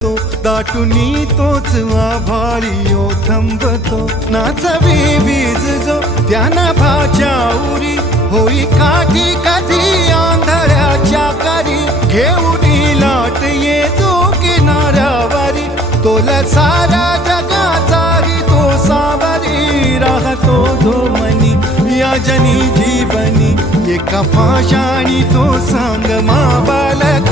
तो दाटुनी तोच आभाळी थंबतो नाचवी वीज जो त्यांना भाच्या उरी होई काठी कधी आंधळ्याच्या करी घेऊन लाट येतो किनाऱ्यावरी तोला सारा जगाचाही तो सावरी राहतो जो मनी या जनी जीवनी एका पाशाणी तो सांग मा बालक